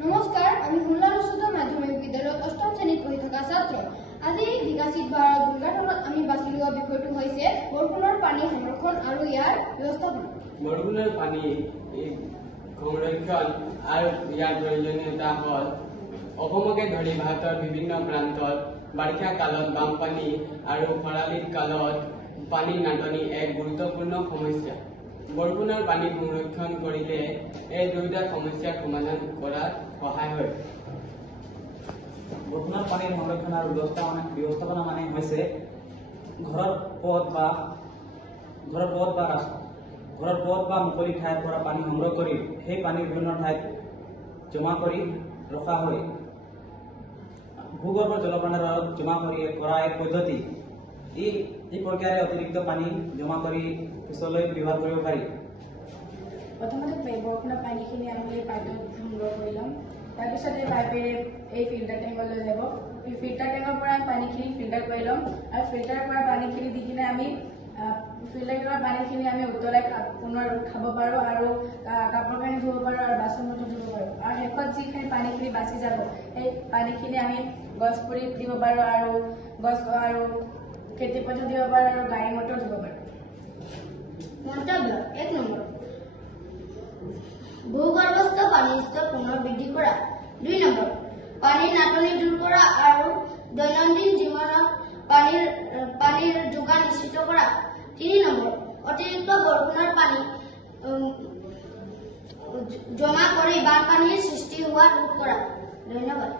নমস্কাৰ, আমি হুমলাৰ উচ্চতৰ মাধ্যমিক বিদ্যালয়ত অষ্টম শ্ৰেণীত পঢ়ি থকা ছাত্ৰ। আজি বিকশিত ভাৰত দুৰ্গাখনত আমি বাছি লোৱা বিষয়টো হৈছে বৰষুণৰ পানী সংৰক্ষণ আৰু ইয়াৰ ব্যৱস্থাপনা। বৰষুণৰ পানী সংৰক্ষণ আৰু ইয়াৰ প্ৰয়োজনীয়তা হ'ল অসমকে ধৰি ভাৰতৰ বিভিন্ন প্ৰান্তত বাৰিষা কালত বানপানী আৰু খৰালিৰ কালত পানীৰ নাটনি এক গুৰুত্বপূৰ্ণ সমস্যা। বৰষুণৰ পানী সংৰক্ষণ কৰিলে এই দুয়োটা সমস্যাৰ সমাধান কৰাত সহায় হয়। বৰষুণৰ পানীৰ সংৰক্ষণ আৰু ব্যৱস্থাপনা মানে হৈছে ঘৰৰ পথ বা মুকলি ঠাইৰ পৰা পানী সংগ্ৰহ কৰি সেই পানী বিভিন্ন ঠাইত জমা কৰি ৰখা হয়। ভূগৰ্ভৰ জলভণ্ডাৰত জমা কৰি কৰা এক পদ্ধতি। এই প্ৰক্ৰিয়াৰে অতিৰিক্ত পানী জমা কৰি পিছলৈ ব্যৱহাৰ কৰিব পাৰি। প্ৰথমতে বৰষুণৰ পানীখিনি আমি পাইপত সংগ্ৰহ কৰি ল'ম। তাৰপিছত এই পাইপেৰে এই ফিল্টাৰ টেংকলৈ যাব। এই ফিল্টাৰ টেংকৰ পৰা পানীখিনি ফিল্টাৰ কৰি ল'ম আৰু ফিল্টাৰ কৰা পানীখিনি দি কিনে আমি উতলাই পুনৰ খাব পাৰোঁ আৰু কাপোৰ কানি ধুব পাৰোঁ আৰু বাচন বৰ্তন ধুব পাৰোঁ। আৰু শেষত যিখিনি পানীখিনি বাচি যাব সেই পানীখিনি আমি গছ পুলিত দিব পাৰোঁ আৰু খেতি পথাৰত দিব পাৰোঁ আৰু গাড়ী মটৰ ধুব পাৰোঁ। মন্তব্য ১ নম্বৰ, ভূগৰ্ভস্থ পানীৰ স্তৰ পুনৰ বৃদ্ধি কৰা। ২ নম্বৰ, পানীৰ নাটনি দূৰ কৰা আৰু দৈনন্দিন জীৱনত পানীৰ যোগান নিশ্চিত কৰা। ৩ নম্বৰ, অতিৰিক্ত বৰষুণৰ পানী জমা কৰি বানপানীৰ সৃষ্টি হোৱা ৰোধ কৰা। ধন্যবাদ।